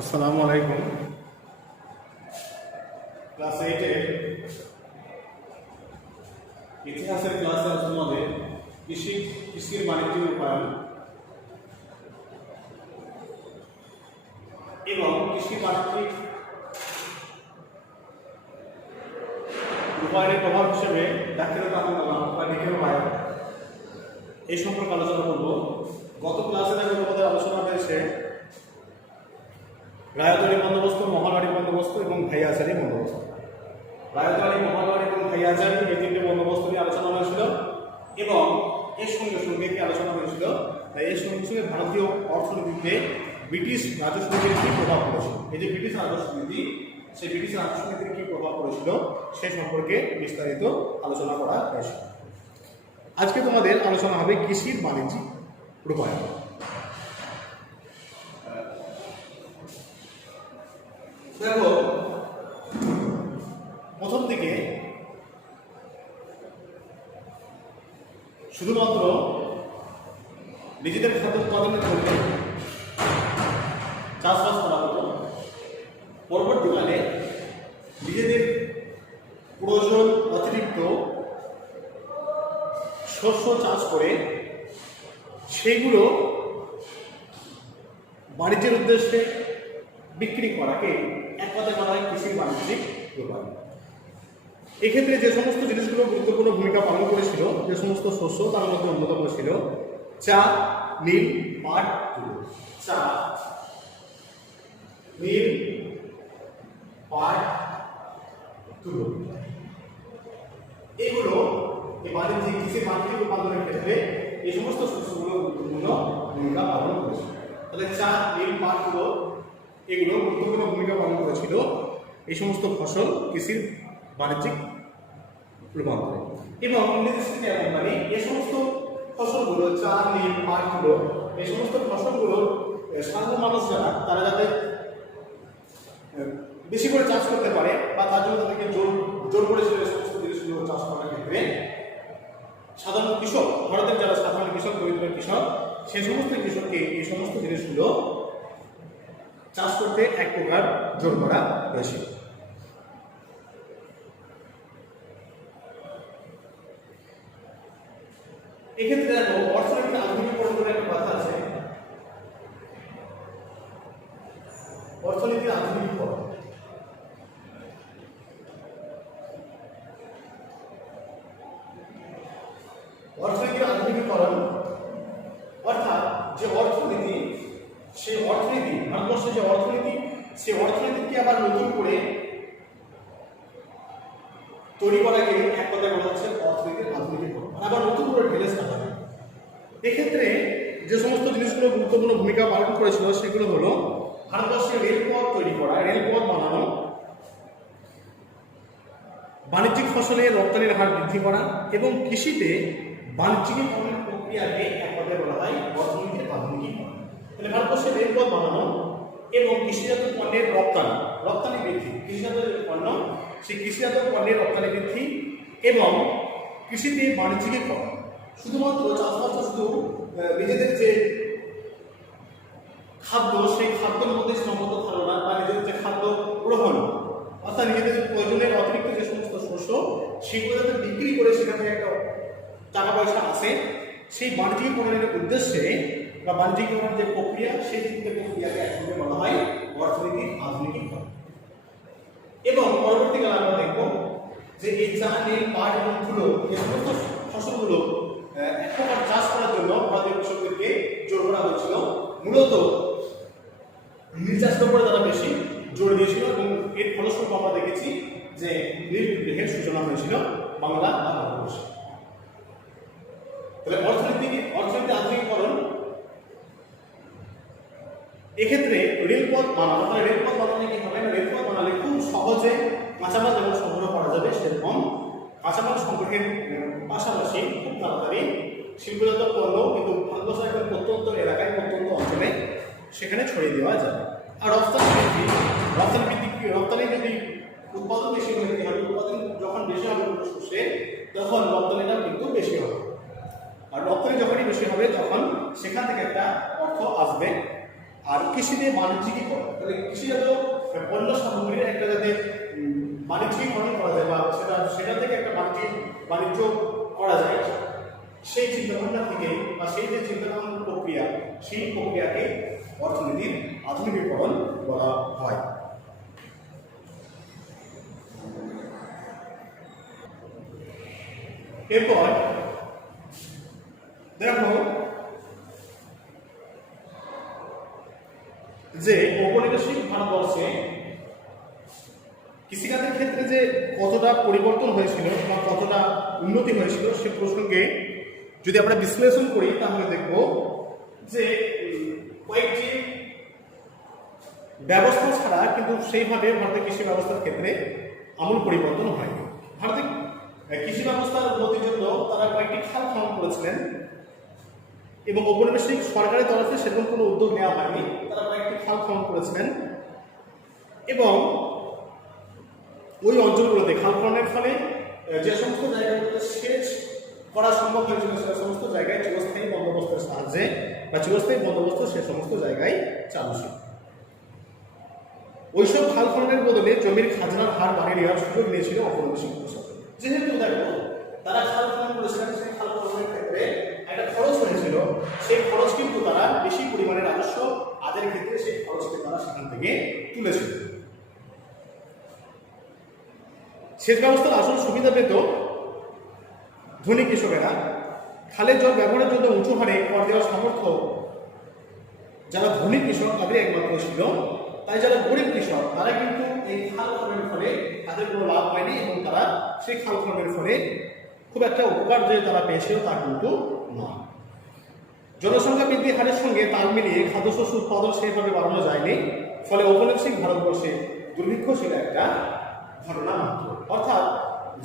আসসালামু আলাইকুম। ক্লাস 8 এর ইতিহাসের ক্লাসে আজ তোমাদের কৃষির বাণিজ্যিক রূপায়ণ এবং কৃষি বাণিজ্যিক রূপায়ণের প্রভাব হিসেবে দাক্ষিণাত্য আন্দোলন বা নিখিলবায়ন এই সম্পর্কে আলোচনা করব। গত ক্লাসে তোমাদের আলোচনা হয়েছে রায়তওয়াড়ি বন্দোবস্ত, মহালওয়াড়ি বন্দোবস্ত এবং ভাইয়াচারী বন্দোবস্ত। রায়তওয়াড়ি, মহালওয়াড়ি এবং ভাইয়াচারী এই তিনটে বন্দোবস্ত নিয়ে আলোচনা হয়েছিল এবং এর সঙ্গে সঙ্গে কি আলোচনা হয়েছিল, এর সঙ্গে সঙ্গে ভারতীয় অর্থনীতিতে ব্রিটিশ রাজনীতির কী প্রভাব পড়েছিল। এই যে ব্রিটিশ রাজনীতি, সেই ব্রিটিশ রাজনীতির কী প্রভাব পড়েছিল সে সম্পর্কে বিস্তারিত আলোচনা করা হয়েছিল। আজকে তোমাদের আলোচনা হবে কৃষির বাণিজ্যিক রূপায়ণ। দেখো, প্রথম দিকে শুধুমাত্র নিজেদের খাদ্য উৎপাদনের জন্য চাষবাস করা হতো। পরবর্তীকালে নিজেদের প্রয়োজন অতিরিক্ত শস্য চাষ করে সেগুলো বাণিজ্যের উদ্দেশ্যে বিক্রি করাকে এক কথায় বলা হয় কৃষির বাণিজ্যিক রূপায়ণ। এক্ষেত্রে যে সমস্ত জিনিসগুলো গুরুত্বপূর্ণ ভূমিকা পালন করেছিল, যে সমস্ত শস্য, তার মধ্যে অন্যতম ছিল চা, নীল, পাট, তুলো। চা, নীল, পাট, তুলো এগুলো এই বাণিজ্যিক কৃষির বাণিজ্যিক রূপান্তরের ক্ষেত্রে এই সমস্ত শস্যগুলো গুরুত্বপূর্ণ ভূমিকা পালন করেছিল। তাহলে চা, নীল, পাট, তুলো এগুলো গুরুত্বপূর্ণ ভূমিকা পালন করেছিল এই সমস্ত ফসল কৃষির বাণিজ্যিক রূপান্তরে। এবং ইংরেজ ইস্ট ইন্ডিয়া কোম্পানি এই সমস্ত ফসলগুলো, চা, নীল, পাট, তুলো, এই সমস্ত ফসলগুলো সাধারণ মানুষ যারা তারা যাতে বেশি করে চাষ করতে পারে বা তার জন্য তাদেরকে জোর করেছিল এই সমস্ত জিনিসগুলো চাষ করার ক্ষেত্রে। সাধারণ কৃষক, ভারতের যারা সাধারণ কৃষক, দরিদ্র কৃষক, সেই সমস্ত কৃষককে এই সমস্ত জিনিসগুলো চাষ করতে এক প্রকার জোর করা হয়েছিল। এক্ষেত্রে দেখো, অর্থনীতির আধুনিকীকরণ করে একটা কথা আছে। অর্থনীতির আধুনিকীকরণ, অর্থনীতির আধুনিকীকরণ অর্থাৎ যে অর্থনীতি, সেই অর্থনীতি, ভারতবর্ষের যে অর্থনীতি, সেই অর্থনীতিকে আবার নতুন করে তৈরি করাকে এক কথায় বলা হচ্ছে অর্থনীতির আধুনিকীকরণ, আবার নতুন করে ঢেলে সাজানো। এক্ষেত্রে যে সমস্ত জিনিসগুলো গুরুত্বপূর্ণ ভূমিকা পালন করেছিল সেগুলো হলো ভারতবর্ষে রেলপথ তৈরি করা, রেলপথ বানানো, বাণিজ্যিক ফসলের রপ্তানির হার বৃদ্ধি করা এবং কৃষিতে বাণিজ্যিকীকরণের প্রক্রিয়াকে এক কথায় বলা হয় অর্থনীতির আধুনিকীকরণ। তাহলে ভারতবর্ষে রেলপথ বানানো এবং কৃষিজাত পণ্যের রপ্তানি বৃদ্ধি, কৃষিজাত পণ্য, সেই কৃষিজাত পণ্যের রপ্তানি বৃদ্ধি এবং কৃষিতে বাণিজ্যিকীকরণ। শুধুমাত্র চাষবাস, শুধু নিজেদের যে খাদ্য, সেই খাদ্যের মধ্যে সীমাবদ্ধ ধারণা বা নিজেদের যে খাদ্য গ্রহণ, অর্থাৎ নিজেদের প্রয়োজনের অতিরিক্ত যে সমস্ত শস্য সেগুলো যাতে বিক্রি করে সেখান থেকে একটা টাকা পয়সা আসে, সেই বাণিজ্যিকীকরণের উদ্দেশ্যে বা বাণিজ্যিকীকরণের যে প্রক্রিয়া, সেই প্রক্রিয়াকে একসঙ্গে বলা হয় অর্থনীতির আধুনিকীকরণ। এবং পরবর্তীকালে আমরা দেখব যে এই চা, নীল, পাট এবং তুলো এই সমস্ত ফসলগুলো এক প্রকার চাষ করার জন্য ভারতীয় কৃষকদেরকে জোর করা হয়েছিল। মূলত নীল চাষের উপরে তারা বেশি জোর দিয়েছিল এবং এর ফলস্বরূপ আমরা দেখেছি যে নীল বিদ্রোহের সূচনা হয়েছিল বাংলা বা ভারতবর্ষে। তাহলে অর্থনীতি আধুনিকীকরণ, এক্ষেত্রে রেলপথ বানানো। তাহলে রেলপথ বানালে কি হবে? রেলপথ বানালে খুব সহজে কাঁচামাল যেমন সংগ্রহ করা যাবে, সেরকম কাঁচামাল সংগ্রহের পাশাপাশি খুব তাড়াতাড়ি শিল্পজাত পণ্য কিন্তু ভারতবর্ষের একদম প্রত্যন্ত এলাকায়, প্রত্যন্ত অঞ্চলে সেখানে ছড়িয়ে দেওয়া যাবে। আর রপ্তানি যদি উৎপাদন বেশি হয়ে হবে, উৎপাদন যখন বেশি হবে কোনো শস্যে, তখন রপ্তানিটা কিন্তু বেশি হবে। আর রপ্তানি যখনই বেশি হবে তখন সেখান থেকে একটা অর্থ আসবে আর কৃষি দিয়ে বাণিজ্যিকীকরণ, তাহলে কৃষিজাত পণ্য সামগ্রীর একটা যাতে বাণিজ্যিকীকরণ করা যায় বা সেটা থেকে একটা বাণিজ্য করা যায়, সেই চিন্তাভাবনা থেকে বা সেই যে চিন্তাভাবনার প্রক্রিয়া, সেই প্রক্রিয়াকে অর্থনীতির আধুনিকীকরণ বলা হয়। এরপর দেখো যে ঔপনিবেশিক ভারতবর্ষে কৃষিকাজের ক্ষেত্রে যে কতটা পরিবর্তন হয়েছিল বা কতটা উন্নতি হয়েছিল সে প্রসঙ্গে যদি আমরা বিশ্লেষণ করি তাহলে দেখব যে কয়েকটি ব্যবস্থা ছাড়া কিন্তু সেইভাবে ভারতের কৃষি ব্যবস্থার ক্ষেত্রে আমূল পরিবর্তন হয়নি। ভারতের কৃষি ব্যবস্থার উন্নতির জন্য তারা কয়েকটি খাল খনন করেছিলেন এবং ঔপনিবেশিক সরকারের তরফে সেরকম কোনো উদ্যোগ নেওয়া হয়নি। তারা কয়েকটি খাল খনন করেছিলেন এবং ওই অঞ্চলগুলোতে খাল খননের ফলে যে সমস্ত জায়গাগুলোতে সেচ করা সম্ভব হয়েছিল সে সমস্ত জায়গায় চিরস্থায়ী বন্দোবস্তের সাহায্যে বা চিরস্থায়ী বন্দোবস্ত সে সমস্ত জায়গায় চালু ছিল। ওইসব খাল খননের বদলে জমির খাজনার হার বাড়িয়ে নেওয়ার সুযোগ নিয়েছিল ঔপনিবেশিক প্রশাসন। যেহেতু দেখো তারা খাল খনন করেছিলেন, সেই খাল খননের ক্ষেত্রে একটা খরচ হয়েছিল, সেই খরচ কিন্তু তারা বেশি পরিমাণে রাজস্ব আদায়ের ক্ষেত্রে সেই খরচকে তারা সেখান থেকে তুলেছিল। সেচ ব্যবস্থার আসল সুবিধা পেত ধনী কৃষকেরা। খালের জল ব্যবহারের জন্য উঁচু হারে কর দেওয়ার সামর্থ্য যারা ধনী কৃষক তাদের একমাত্র ছিল, তাই যারা গরিব কৃষক তারা কিন্তু এই খাল খননের ফলে তাদের কোনো লাভ হয়নি এবং তারা সেই খাল খননের ফলে খুব একটা উপকার যে তারা পেয়েছিল তা কিন্তু নয়। জনসংখ্যা বৃদ্ধির হারের সঙ্গে তাল মিলিয়ে খাদ্যশস্য উৎপাদন সেইভাবে বাড়ানো যায়নি, ফলে ঔপনিবেশিক ভারতবর্ষে দুর্ভিক্ষ ছিল একটা ঘটনা মাত্র। অর্থাৎ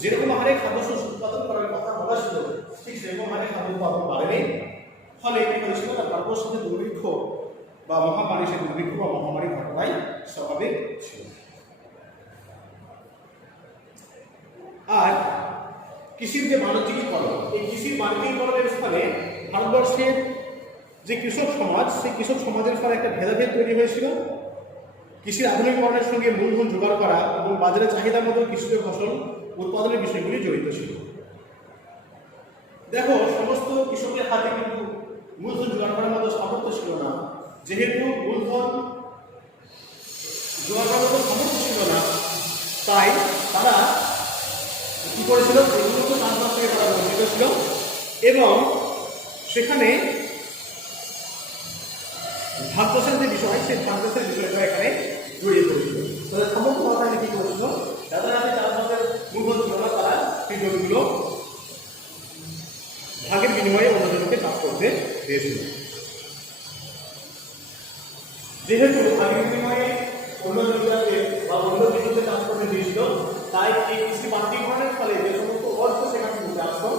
যেরকম হারে খাদ্যশস্য উৎপাদন করার কথা বলা ছিল ঠিক সেরকম হারে খাদ্য উৎপাদন বাড়েনি, ফলে কি হয়েছিল না ভারতবর্ষে দুর্ভিক্ষ বা মহামারী, সেই দুর্ভিক্ষ বা মহামারী ঘটনাই স্বাভাবিক ছিল। আর কৃষির যে বাণিজ্যিকীকরণ, এই কৃষির বাণিজ্যিকরণের ফলে ভারতবর্ষের যে কৃষক সমাজ, সেই কৃষক সমাজের ফলে একটা ভেদাভেদ তৈরি হয়েছিল। কৃষির আধুনিকীকরণের সঙ্গে মূলধন জোগাড় করা এবং বাজারে চাহিদার মতো কৃষিজ ফসল উৎপাদনের বিষয়গুলি জড়িত ছিল। দেখো সমস্ত কৃষকের হাতে কিন্তু মূলধন জোগাড় করার মতো সামর্থ্য ছিল না। যেহেতু মূলধন জোগাড় করার মতো সামর্থ্য ছিল না, তাই তারা কি করেছিল, প্রযুক্ত চাষবাস থেকে তারা বঞ্চিত ছিল এবং সেখানে ভাগ চাষের যে বিষয়, সেই ভাগ চাষের বিষয়টা এখানে জড়িয়ে পড়েছিল। তাদের সমস্ত মাথায় কি করেছিল, যাদের হাতে চাষবাসের মূলধন ছিল না তারা সেই জমিগুলো ভাগের বিনিময়ে অন্যজনকে চাষ করতে দিয়েছিল। যেহেতু ভাগের বিনিময়ে অন্য জমিদারকে বা অন্য জমিতে চাষ করতে দিয়েছিল, তাই এই কৃষি বাণিজ্যিকরণের ফলে যে সমস্ত অর্থ সেখানে উঠে আসতো,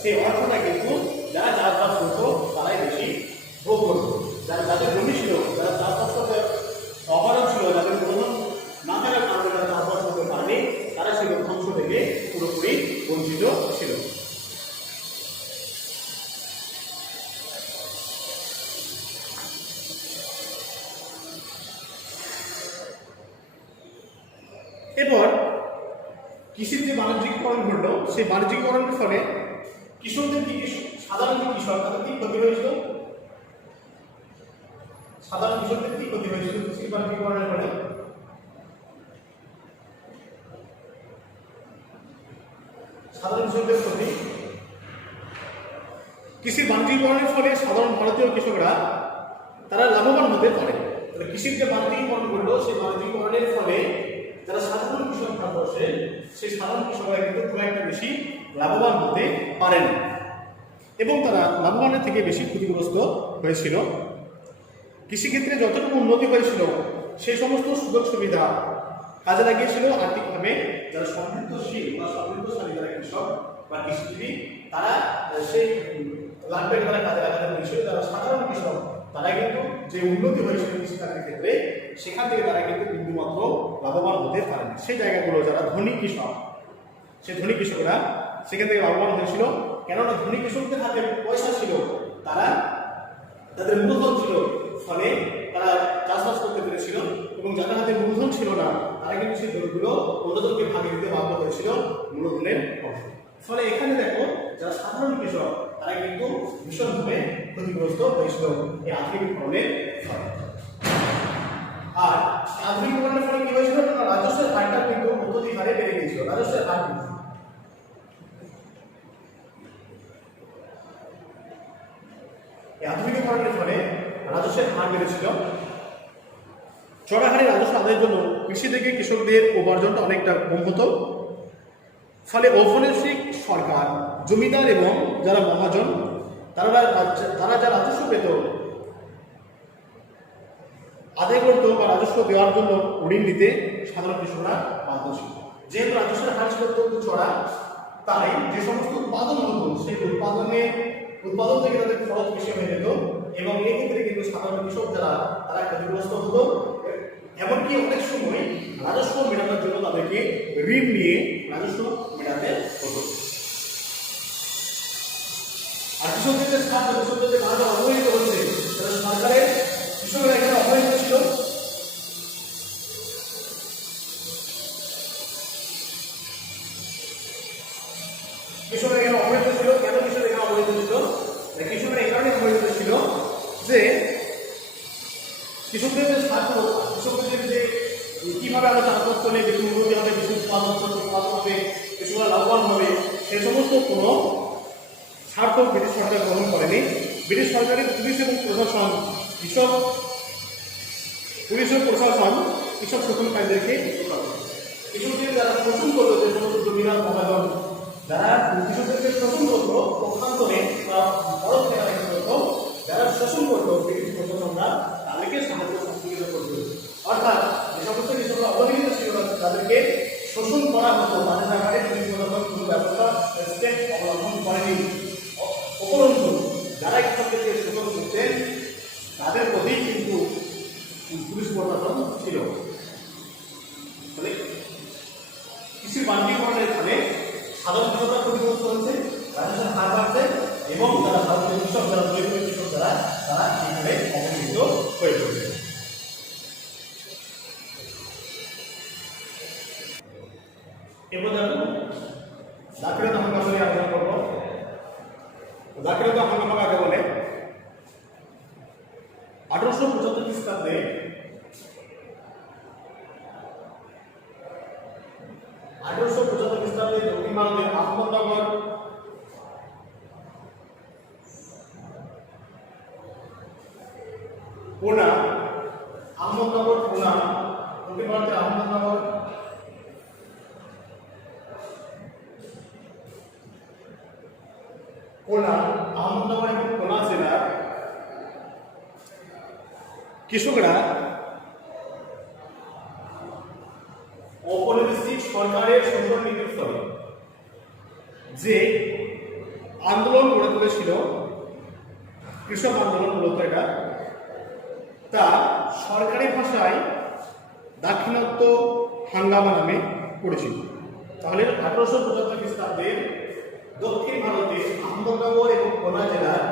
সেই অর্থটা কিন্তু যারা চাষবাস করতো তারাই বেশি ভোগ করতো। যাদের জমি ছিল, যারা চাষবাস করতে অপারগ ছিল, যাদের মূলধন না থাকার কারণে যারা চাষবাস করতে পারেনি, তারা সেই লভ্যাংশ থেকে পুরোপুরি বঞ্চিত ছিল। এরপর কৃষির যে বাণিজ্যিকরণ ঘটলো, সেই বাণিজ্যিকরণের ফলে কৃষকদের কি সাধারণ যে কৃষক তাদের কি ক্ষতি হয়েছিল, সাধারণ কৃষকদের কি ক্ষতি হয়েছিল কৃষি বাণিজ্যিকরণের ফলে? সাধারণ কৃষকদের ক্ষতি, কৃষি বাণিজ্যিকরণের ফলে সাধারণ ভারতীয় কৃষকরা তারা লাভবান হতে পারে। কৃষির যে বাণিজ্যিকরণ ঘটলো, সেই বাণিজ্যিকরণের ফলে যারা সাধারণ কৃষক ভারতবর্ষে, সেই সাধারণ কৃষকরা কিন্তু খুব একটা বেশি লাভবান হতে পারেন এবং তারা লাভবানের থেকে বেশি ক্ষতিগ্রস্ত হয়েছিল। কৃষিক্ষেত্রে যতটুকু উন্নতি হয়েছিল সেই সমস্ত সুযোগ সুবিধা কাজে লাগিয়েছিল আর্থিকভাবে যারা সমৃদ্ধশীল বা সমৃদ্ধশালী যারা কৃষক বা কৃষিজীবী, তারা সেই লাভের দ্বারা কাজে লাগাতে পেরেছিল। যারা সাধারণ কৃষক তারা কিন্তু যে উন্নতি হয়েছিল কৃষিকাজের ক্ষেত্রে, সেখান থেকে তারা কিন্তু বিন্দুমাত্র লাভবান হতে পারেনি। সেই জায়গাগুলো যারা ধনী কৃষক, সেই ধনী কৃষকরা সেখান থেকে লাভবান হয়েছিল, কেননা ধনী কৃষকদের হাতে পয়সা ছিল, তারা তাদের মূলধন ছিল, ফলে তারা চাষবাস করতে পেরেছিল এবং যাদের হাতে মূলধন ছিল না তারা কিন্তু সেই জমিগুলো অন্যজনকে ভাগে দিতে বাধ্য হয়েছিল মূলধনের অভাবে। ফলে এখানে দেখো যারা সাধারণ কৃষক তারা কিন্তু ভীষণভাবে ক্ষতিগ্রস্ত হয়েছিল এই আধুনিকীকরণের ফলে। আর আধুনিকীকরণের ফলে কি হয়েছিল, রাজস্বের হারটা কিন্তু অত্যধিক হারে বেড়ে গিয়েছিল। রাজস্বের হার কিন্তু এই আধুনিকীকরণের ফলে রাজস্বের হার বেড়েছিল। চড়া হারে রাজস্ব আদায়ের জন্য কৃষি থেকে কৃষকদের উপার্জনটা অনেকটা কম হতো। ফলে ঔপনিবেশিক সরকার, জমিদার এবং যারা মহাজন তারা যা রাজস্ব পেত আদায় করতো বা রাজস্ব দেওয়ার জন্য ঋণ নিতে সাধারণ কৃষকরা বাধ্য ছিল। যেহেতু রাজস্বের হার ছিল অত্যন্ত চড়া, তাই যে সমস্ত উৎপাদন হতো সেই উৎপাদন থেকে তাদের খরচ বেশি হয়ে যেত এবং এক্ষেত্রে কিন্তু সাধারণ কৃষক যারা তারা ক্ষতিগ্রস্ত হতো। এমনকি অনেক সময় রাজস্ব মেটানোর জন্য তাদেরকে ঋণ নিয়ে রাজস্ব মেটাতে হতো। আর কৃষকদের যে সাহায্য, কৃষকদের যে কাজে অবহেলিত হচ্ছে, তারা সরকারের কৃষকরা এখানে অবহেলিত ছিল। কৃষকরা এখানে অবহেলিত ছিল। কেন কৃষক এখানে অবহেলিত ছিল? কৃষকরা এই কারণে অবহেলিত ছিল যে কৃষকদের যে স্বার্থপরতা, কৃষকদের যে কিভাবে আমরা চাষবাস করলে বেশি উন্নতি হবে, বেশি উৎপাদন হবে, কৃষকরা লাভবান হবে, সে সমস্ত কোনো স্বার্থ ব্রিটিশ সরকার গ্রহণ করেনি। ব্রিটিশ সরকারের পুলিশ এবং প্রশাসন কৃষক শোষণকারীদেরকে কৃষকদের যারা শোষণ করতো, যে সমস্ত জমিদার মহাজন যারা কৃষকদেরকে শোষণ করতো, পক্ষান্তরে বা বরফ ফেলা করতো, যারা শোষণ করতো ব্রিটিশ প্রশাসনরা তাদেরকে সাহায্য সহযোগিতা করতো। অর্থাৎ যে সমস্ত কৃষকরা অবহেলিত ছিল তাদেরকে শোষণ করা হতো, তাদের ব্যাপারে বিভিন্ন রকম কোনো ব্যবস্থা স্টেপ অবলম্বন করেনি। উপরন্তু যারা কৃষকদেরকে শোষণ করতেন তাদের প্রতি কিন্তু পুলিশ প্রশাসন ছিল। ফলে কৃষির বাণিজ্যিকরণের ফলে সাধারণ জনতা ক্ষতিগ্রস্ত হচ্ছে, রাজস্বের হার বাড়ছে এবং যারা ভারতীয় কৃষক, যারা দরিদ্র কৃষক যারা তারা এখানে অবহেলিত হয়ে পড়ছে। এরপর দেখো জাকিরতা হাঙ্গামা নিয়ে আলোচনা করবো। জাকিরতা হাঙ্গামা কাকে বলে? 1875 খ্রিস্টাব্দে দক্ষিণ ভারতের আহমদনগর পুনা দক্ষিণ ভারতের আহমদনগর এবং পুনা জেলার কৃষকরা ঔপনিবেশিক সরকারের শোষণ নীতির ফলে যে আন্দোলন গড়ে তুলেছিল, কৃষক আন্দোলন মূলত এটা, তা সরকারি ভাষায় দাক্ষিণাত্য হাঙ্গামা নামে পরিচিত। তাহলে 1875 খ্রিস্টাব্দের দক্ষিণ ভারতে আহমদনগর এবং পুনা জেলার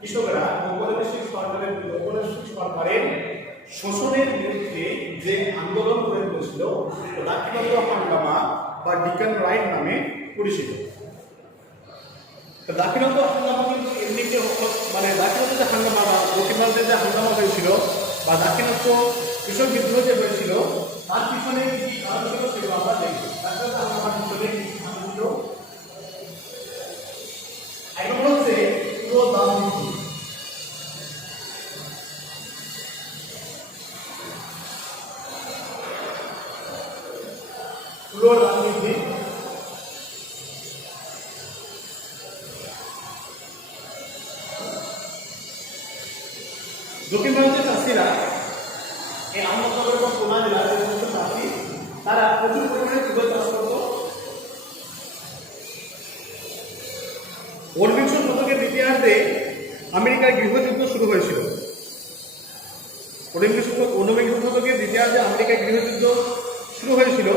কৃষকরা ঔপনিবেশিক সরকারের শোষণের বিরুদ্ধে যে আন্দোলন গড়ে তুলেছিল দাক্ষিণাত্য হাঙ্গামা বা ডিকান রাইট নামে পরিচিত। দাক্ষিণাত্য হাঙ্গামা কিন্তু এমনিতে দাক্ষিণাত্য যে হাঙ্গামা বা দক্ষিণ ভারতের যে হাঙ্গামা হয়েছিল বা দাক্ষিণাত্য কৃষক বিদ্রোহ যে হয়েছিল তার পিছনে কি কারণ ছিল সেগুলো আমরা দেখব। দাক্ষিণাত্য হাঙ্গামার পিছনে কি কারণ ছিল? এক নম্বর হচ্ছে তুলোর দাম বৃদ্ধি। তুলোর দাম বৃদ্ধি, দক্ষিণ ভারতের চাষিরা এই আহমদনগর এবং পুনা জেলার যে সমস্ত চাষি তারা প্রচুর পরিমাণে তুলো চাষ করত। ঊনবিংশ শতকের দ্বিতীয়ার্ধে আমেরিকার গৃহযুদ্ধ শুরু হয়েছিল। ঊনবিংশ শতকের দ্বিতীয়ার্ধে আমেরিকার গৃহযুদ্ধ শুরু হয়েছিল।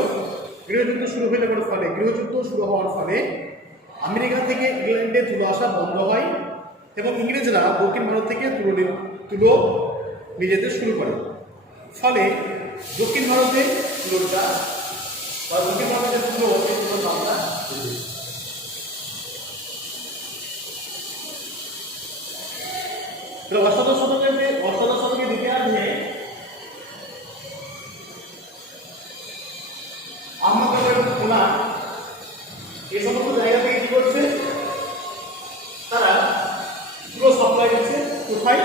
গৃহযুদ্ধ শুরু হওয়ার ফলে আমেরিকা থেকে ইংল্যান্ডে তুলো আসা বন্ধ হয় এবং ইংরেজরা দক্ষিণ ভারত থেকে তুলো নিয়ে যেতে শুরু করে। ফলে দক্ষিণ ভারতে তুলোর চাষ বা দক্ষিণ ভারতে যে তুলো সেই তুলোর দামটা অষ্টাদশ শতকের দ্বিতীয়ার্ধে আহমদনগর এবং খুলনা এই সমস্ত জায়গা থেকে কি করছে, তারা তুলো সাপ্লাই দিচ্ছে কোথায়,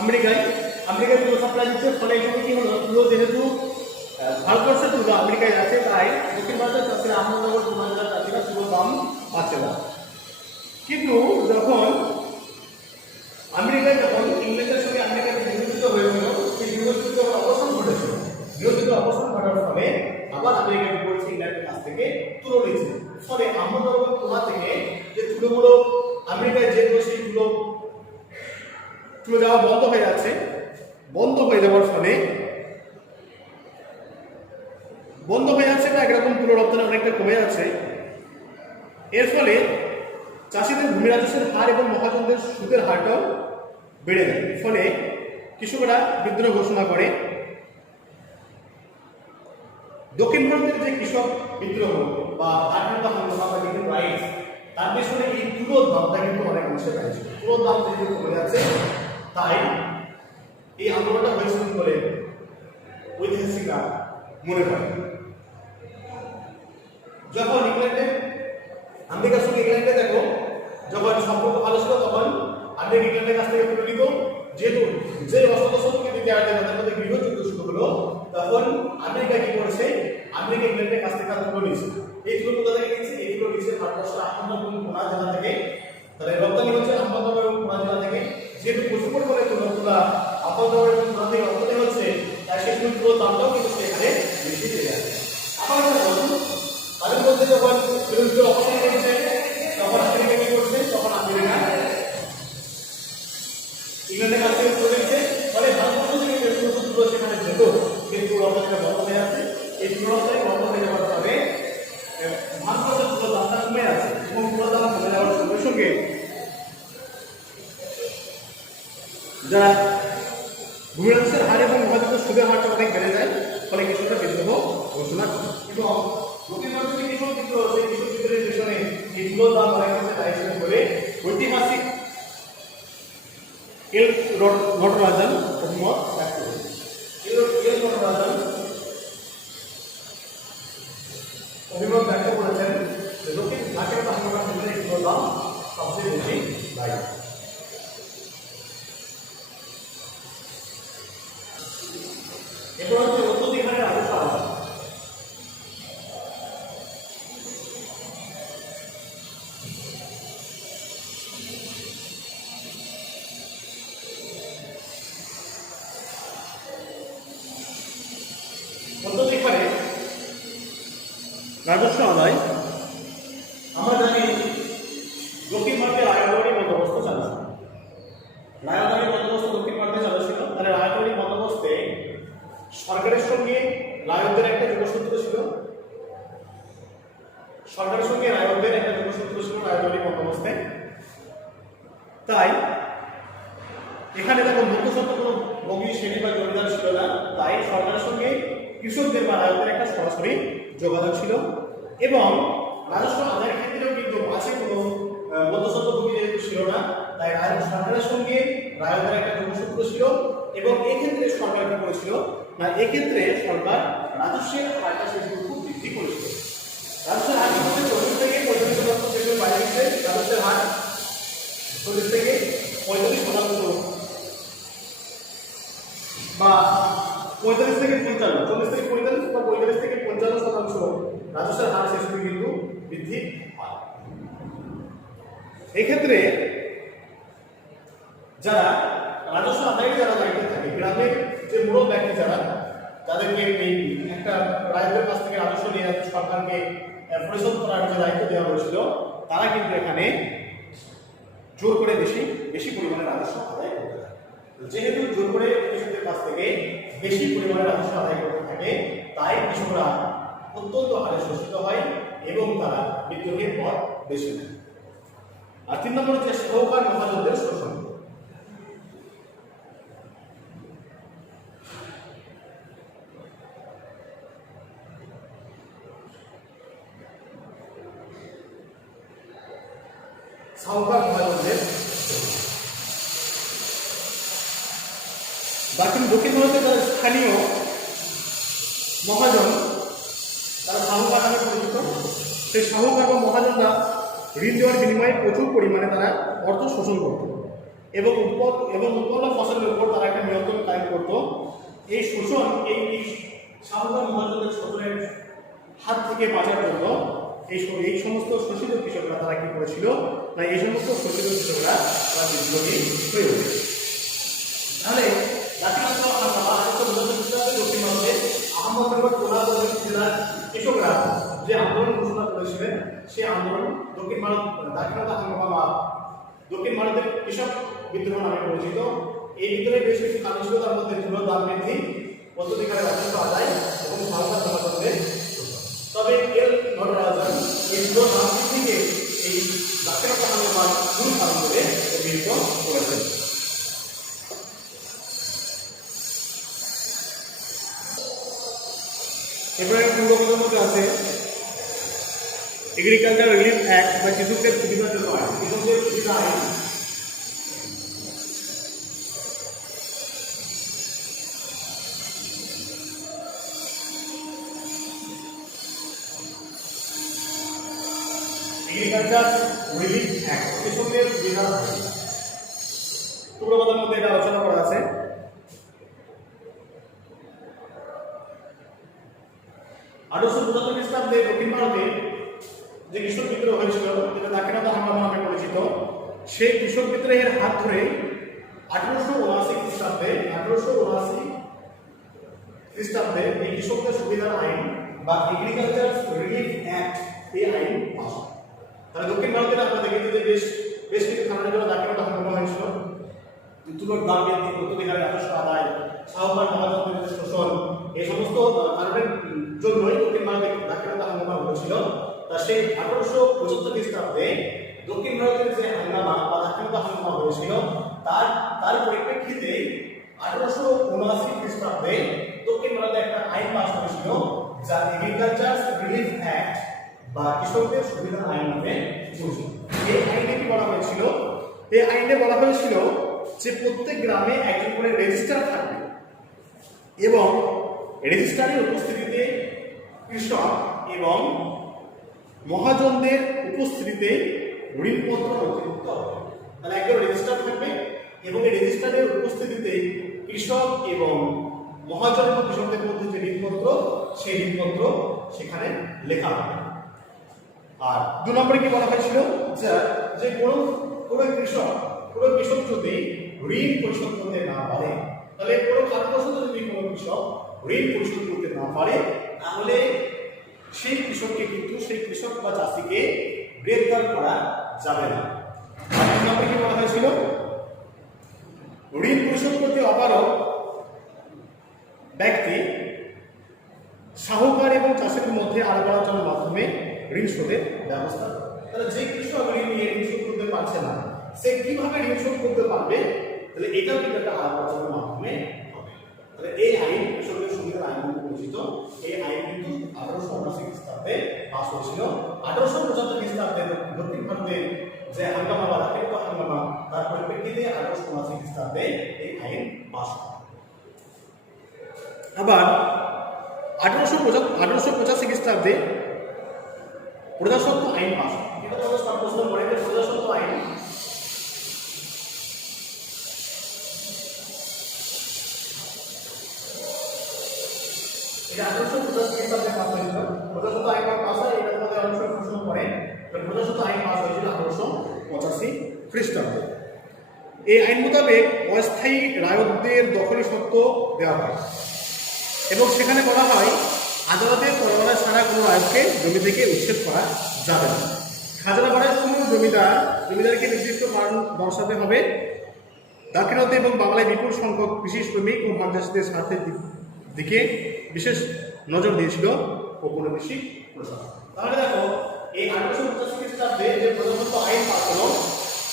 আমেরিকায় তুলো সাপ্লাই দিচ্ছে। ফলে এখানে কি হলো, তুলো যেহেতু ভারতবর্ষের তুলো আমেরিকায় আছে, তাই দক্ষিণ ভারতের চাষিরা আহমদনগর খুলনা জেলার চাষিরা তুলোর দাম পাচ্ছে না। কিন্তু যখন আমেরিকায় ইংল্যান্ডের সঙ্গে আমেরিকার বিরোধিতা হয়েছিল, সেই বিরোধিতা অবসান ঘটেছিল। বিরোধিতা অবসান ঘটার ফলে আবার আমেরিকা কি করছে, ইংল্যান্ডের কাছ থেকে তুলো নিচ্ছে। ফলে আহমদনগর খুলনা থেকে যে তুলোগুলো আমেরিকায় যেগুলো সেই তুলো যাওয়া বন্ধ হয়ে যাচ্ছে, বন্ধ হয়ে যাওয়ার ফলে বা একরকম তুলো রপ্তানি অনেকটা কমে যাচ্ছে। এর ফলে চাষিদের ভূমি রাজস্বের হার এবং মহাজনদের সুদের হারটাও বেড়ে যায়। ফলে কৃষকরা বিদ্রোহ ঘোষণা করে। দক্ষিণ ভারতের যে কৃষক বিদ্রোহ বা তার পেছনে এই তুলোর দামটা কিন্তু অনেক অংশে রয়েছে। তুলোর দাম যেহেতু কমে যাচ্ছে, তাই এই আন্দোলনটা হয়েছিল বলে ঐতিহাসিকরা মনে করেন। যখন আমেরিকার সঙ্গে ইংল্যান্ডে দেখো যখন সম্পর্ক ভালো ছিল, তখন আমেরিকা ইংল্যান্ডের কাছ থেকে তুলে নিত। যেহেতু যে অষ্টাদশ শতকের দ্বিতীয়ার্ধে তাদের মধ্যে গৃহযুদ্ধ শুরু হলো, তখন আমেরিকা কি করেছে, আমেরিকা ইংল্যান্ডের কাছ থেকে তুলো নিয়েছে। এই তুলো কোথা থেকে নিয়েছে, এই তুলো নিয়েছে ভারতবর্ষের আহমদনগর এবং খুলনা জেলা থেকে। তাহলে রপ্তানি হচ্ছে আহমদনগর এবং খুলনা জেলা থেকে। যেহেতু প্রচুর পরিমাণে তুলা আহমদনগর এবং খুলনা থেকে রপ্তানি হচ্ছে, তাই সেই তুলোর দামটাও কিন্তু সেখানে বেশি চলে আসে। আবার তাদের মধ্যে যখন বিরোধী অবস্থান করছে, তখন আমেরিকা কি করছে, তখন আমেরিকা ইংল্যান্ডের কাছ থেকে চলে গেছে। ফলে ভারতবর্ষ থেকে যে সমস্ত তুলো সেখানে যেত, সেই তুলো রপ্তানিটা বন্ধ হয়ে আছে। এই তুলো রপ্তানি বন্ধ হয়ে যাওয়ার ফলে ভারতবর্ষের তুলোর দামটা কমে আছে এবং তুলোর দাম কমে যাওয়ার সঙ্গে সঙ্গে যারা ভূমি রাজস্বের হার এবং মহাজনদের সুদের হারটা অনেক বেড়ে যায়। ফলে কৃষকরা বিদ্রোহ ঘোষণা করে এবং দক্ষিণ ভারতের যে কৃষক বিদ্রোহ, সেই কৃষক বিদ্রোহের পেছনে এই তুলোর দাম অনেক অংশে দায়ী ছিল বলে ঐতিহাসিক এল নটরাজন অভিমত ব্যক্ত করেছেন। এল নটরাজন অভিমত ব্যক্ত করেছেন যে দক্ষিণ ভারতের আহমদনগর জেলার এই তুলোর দাম সবচেয়ে বেশি দায়ী। এরপর হচ্ছে উত্তর দিকের রাজস্ব আদায়। রাজস্ব আদায় আমরা জানি দক্ষিণ ভারতে রায়তবাড়ি বন্দোবস্ত চালু ছিল। রায়তবাড়ি বন্দোবস্ত দক্ষিণ ভারতে চালু ছিল। তাহলে রায়তবাড়ি বন্দোবস্তে সরকারের সঙ্গে রায়তদের একটা যোগসূত্র ছিল। সরকারের সঙ্গে রায়তদের একটা যোগসূত্র ছিল রায়তবাড়ি বন্দোবস্তে। তাই এখানে দেখো মধ্যস্বত্ব কোনো ভোগী শ্রেণী বা জমিদার ছিল না। তাই সরকারের সঙ্গে কৃষকদের বা রায়তদের একটা সরাসরি যোগাযোগ ছিল এবং রাজস্ব আদায়ের ক্ষেত্রেও কিন্তু আছে কোনো মধ্যস্বত্ব ভোগী যেহেতু ছিল না, তাই সরকারের সঙ্গে রায়তের একটা যোগসূত্র ছিল এবং এক্ষেত্রে সরকার কি করেছিল না, এক্ষেত্রে সরকার রাজস্বের হারটা খুব বৃদ্ধি করেছিল। রাজস্বের হার কিন্তু 40 থেকে 45% বাইরে গেছে। রাজস্বের হার 40 থেকে 45% বা 45 থেকে 55, 40 থেকে 45 বা 45 থেকে 55% রাজস্বের হার শেষ করে কিন্তু বৃদ্ধি হয়। এক্ষেত্রে যারা রাজস্ব আদায়ের যারা দায়িত্বে থাকে, গ্রামের যে মূল ব্যক্তি যারা, যাদেরকে এই একটা রাজ্যের কাছ থেকে রাজস্ব নিয়ে সরকারকে পরিশোধ করার যে দায়িত্ব দেওয়া হয়েছিল, তারা কিন্তু এখানে জোর করে বেশি পরিমাণে রাজস্ব আদায় করতে থাকে। যেহেতু জোর করে কৃষকদের কাছ থেকে বেশি পরিমাণে রাজস্ব আদায় করতে থাকে, তাই কৃষকরা অত্যন্ত হারে শোষিত হয় এবং তারা বিদ্রোহের পথ বেছে নেয়। আর 3 নম্বর হচ্ছে সহকার মহাজনদের শোষণ। সাহুকার মহাজনদের দক্ষিণ ভারতের যারা স্থানীয় মহাজন তারা সাহুকার নামে পরিচিত। সেই সাহুকার বা মহাজনরা ঋণ দেওয়ার বিনিময়ে প্রচুর পরিমাণে তারা অর্থ শোষণ করত এবং উৎপন্ন ফসলের উপর তারা একটা নিয়ন্ত্রণ কায়েম করত। এই শোষণ এই সাহুকার মহাজনদের শোষণের হাত থেকে বাঁচার জন্য এই সমস্ত শোষিত কৃষকরা তারা কি করেছিল না এই সমস্ত শোষিত কৃষকরা তারা বিদ্রোহী হয়ে ওঠে। তাহলে দক্ষিণ ভারতে আহমদনগর কোলাহল জেলার কৃষকরা যে আন্দোলন ঘোষণা করেছিলেন সেই আন্দোলন দক্ষিণ ভারতের কৃষক বিদ্রোহ নামে পরিচিত। এই বিদ্রোহে বেশ কিছু কারণ ছিল, তার মধ্যে তুলোর দাম বৃদ্ধি, পদ্ধতিকারে রাজস্ব আদায় এবং সাহুকার মহাজনদের। তবে এর নটরাজন এই তুলোর দাম বৃদ্ধিকে এই দাক্ষিণাত্য হাঙ্গামার মূল কারণ বলে অভিহিত করেছেন। এরপরে পূর্বকথার মধ্যে আছে এগ্রিকালচার রিলিফ অ্যাক্ট বা কৃষকদের সুবিধার জন্য আইন। কৃষকদের সুবিধা আইন এগ্রিকালচার রিলিফ অ্যাক্ট কৃষকদের সুবিধা আইন। পূর্বকথার মধ্যে এটা আলোচনা করা আছে। 1875 খ্রিস্টাব্দে দক্ষিণ ভারতে যে কৃষক বিদ্রোহ হয়েছিল, যেটা দাক্ষিণাত্য হাঙ্গামা নামে পরিচিত, সেই কৃষক বিদ্রোহের হাত ধরে 1879 খ্রিস্টাব্দে এই কৃষকদের সুবিধার আইন বা এগ্রিকালচার রিলিফ অ্যাক্ট এই আইন পাস হয়। তাহলে দক্ষিণ ভারতে আমরা দেখেছি যে বেশ কিছু কারণের জন্য দাক্ষিণাত্য হাঙ্গামা হয়েছিল। তুলোর দাম বৃদ্ধি, পদ্ধতিকারে রাজস্ব আদায়, সাহুকার মহাজনদের শোষণ, এই সমস্ত কারণের জন্যই দক্ষিণ ভারতে দাক্ষিণাত্য হাঙ্গামা হয়েছিল। তা সেই 1875 খ্রিস্টাব্দে দক্ষিণ ভারতের যে হাঙ্গামা বা দাক্ষিণাত্য হাঙ্গামা হয়েছিল তার পরিপ্রেক্ষিতে 1879 খ্রিস্টাব্দে দক্ষিণ ভারতে একটা আইন পাস হয়েছিল যা এগ্রিকালচার রিলিফ অ্যাক্ট বা কৃষকদের সুবিধা আইন নামে পরিচিত। এই আইনে কি বলা হয়েছিল? এই আইনে বলা হয়েছিল যে প্রত্যেক গ্রামে একজন করে রেজিস্ট্রার থাকবে এবং রেজিস্ট্রারের উপস্থিতিতে কৃষক এবং মহাজনদের উপস্থিতিতে ঋণপত্র নথিভুক্ত হবে। তাহলে একজন রেজিস্ট্রার থাকবে এবং এই রেজিস্ট্রারের উপস্থিতিতে কৃষক এবং মহাজন এবং কৃষকদের মধ্যে যে ঋণপত্র সেই ঋণপত্র সেখানে লেখা হবে। আর 2 নম্বরে কি বলা হয়েছিল যে কোনো কৃষক যদি ঋণ পরিশোধ করতে না পারে, তাহলে কোনো কারণবশত যদি কোনো কৃষক ঋণ পরিশোধ করতে না পারে তাহলে সেই কৃষককে কিন্তু সেই কৃষক বা চাষিকে গ্রেফতার করা যাবে না। আর 3 নম্বরে কি বলা হয়েছিল? ঋণ পরিশোধ করতে অপারগ ব্যক্তি সাহুকার এবং চাষির মধ্যে আলাপ আলোচনার মাধ্যমে ঋণ শোধের ব্যবস্থা। তাহলে যে কৃষক ঋণ নিয়ে ঋণ শোধ করতে পারছে না সে কিভাবে ঋণ শোধ করতে পারবে, তাহলে এটাও কিন্তু একটা আলাপ আলোচনার মাধ্যমে হবে। তাহলে এই আইন কৃষকদের সুবিধার আইন নামে পরিচিত। এই আইন কিন্তু 1879 খ্রিস্টাব্দে পাস হয়েছিল। 1875 খ্রিস্টাব্দে দক্ষিণ ভারতে যে হাঙ্গামা বা দাক্ষিণাত্য হাঙ্গামা তার পরিপ্রেক্ষিতে 1879 খ্রিস্টাব্দে এই আইন পাস হয়। আবার 1885 খ্রিস্টাব্দে প্রজাস্বত্ব আইন পাস হয়। এটা তো প্রশ্ন পড়ে যে প্রজাস্বত্ব আইন এটা 1850 খ্রিস্টাব্দে পাস হয়েছিল। প্রজাস্বত্ব আইন পাস হয়, এটার মধ্যে অনেক প্রশ্ন পড়ে। প্রজাস্বত্ব আইন পাস হয়েছিল 1885 খ্রিস্টাব্দে। এই আইন মোতাবেক অস্থায়ী রায়তদের দখলি সত্ত্ব দেওয়া হয় এবং সেখানে বলা হয় আদালতের পরোয়ানা ছাড়া কোনো রায়তকে জমি থেকে উচ্ছেদ করা যাবে না। খাজনা বাড়ার সময় জমিদারকে নির্দিষ্ট কারণ দর্শাতে হবে। দাক্ষিণাত্যে এবং বাংলায় বিপুল সংখ্যক কৃষি শ্রমিক ও ভাগ চাষীদের স্বার্থের দিকে বিশেষ নজর দিয়েছিল ঔপনিবেশিক প্রশাসন। তাহলে দেখো এই 1885 খ্রিস্টাব্দে যে প্রজাস্বত্ব আইন পাস হলো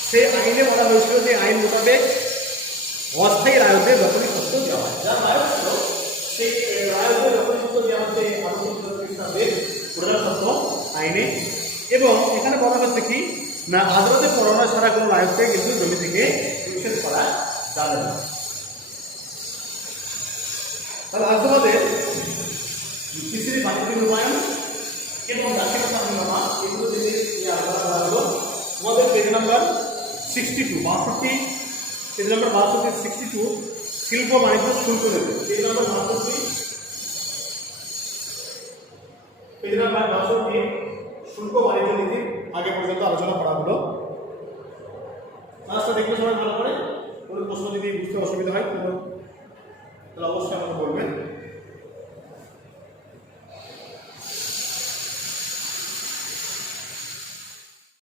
সেই আইনে বলা হয়েছিল যে আইন মোতাবেক অস্থায়ী রায়তদের দখলি সত্ত্ব দেওয়া হয়। যার রায়ত ছিল সেই রায়তদের দখলি সত্ত্ব দেওয়া হচ্ছে 1885 খ্রিস্টাব্দের প্রজাস্বত্ব আইনে। এবং এখানে বলা হচ্ছে কি না আদালতে পরোয়ানা ছাড়া কোনো রায়তকে কিন্তু জমি থেকে নিষেধ করা যাবে না। তাহলে আজ তোমাদের কৃষির বাণিজ্যিক রূপায়ণ এবং জাতীয় স্বাধীনতা এগুলো যদি আলোচনা করা হলো তোমাদের পেজ নাম্বার 62 62 পেজ নাম্বার 62 শিল্প বাণিজ্য শুল্ক নীতি পেজ নাম্বার 62 পেজ নাম্বার 62 শুল্ক বাণিজ্য নীতি আগে পর্যন্ত আলোচনা করা হলো। আজকে দেখতে সবাই ভালো